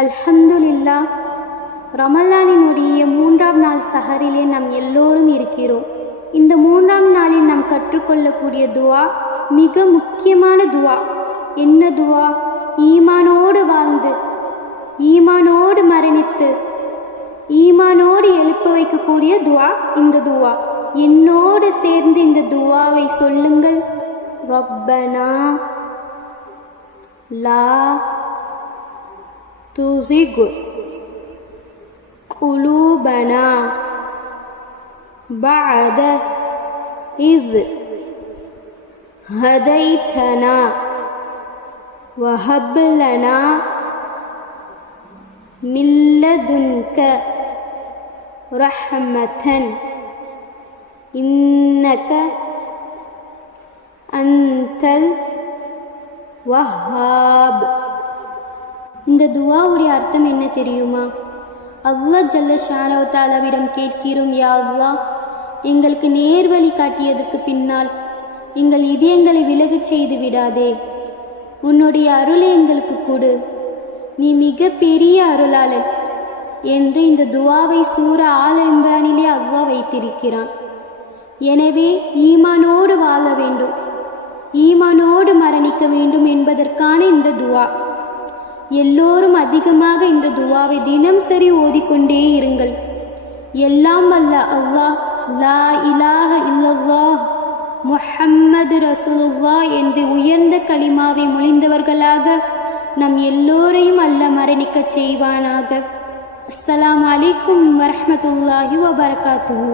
அல்ஹம்துலில்லாஹ், ரமலானினுடைய 3ஆம் நாள் சஹரிலே நாம் எல்லோரும் இருக்கிறோம். இந்த 3ஆம் நாளில் நாம் கற்றுக்கொள்ளக்கூடிய துவா மிக முக்கியமான துவா. என்ன துவா? ஈமானோடு வாழ்ந்து, ஈமானோடு மரணித்து, ஈமானோடு எழுப்ப வைக்கக்கூடிய துவா இந்த துவா. என்னோடு சேர்ந்து இந்த துவாவை சொல்லுங்கள். ரப்பனா லா துஸிக் குலூபனா பஅத இஸ் ஹதைதனா வஹப் லனா மின் லதுன்க ரஹ்மத்தன் இன்னக அன்தல் வஹ்ஹாப். இந்த துவாவுடைய அர்த்தம் என்ன தெரியுமா? அல்லாஹ் ஜல்ல ஷானஹு தஆலாவிடம் கேட்கிறோம், யா அல்லாஹ், எங்களுக்கு நேர்வழி காட்டியதுக்கு பின்னால் எங்கள் இதயங்களை விலகச் செய்து விடாதே. உன்னுடைய அருளை எங்களுக்கு கொடு, நீ மிக பெரிய அருளாளன் என்று இந்த துவாவை சூரா ஆல் இம்ரானிலே அல்லாஹ் வைத்திருக்கிறான். எனவே ஈமானோடு வாழ வேண்டும், ஈமானோடு மரணிக்க வேண்டும் என்பதற்கான இந்த துவா. எல்லோரும் அதிகமாக இந்த துவாவை தினம் சரி ஓதிக்கொண்டே இருங்கள். எல்லாம் வல்ல அல்லாஹ் லா இலாஹ இல்லல்லாஹ் முஹம்மது ரசூலுல்லாஹ் என்று உயர்ந்த கலிமாவை மொழிந்தவர்களாக நம் எல்லோரையும் அல்லாஹ் மரணிக்க செய்வானாக. அஸ்ஸலாமு அலைக்கும் வரஹ்மத்துல்லாஹி வபரகாத்துஹு.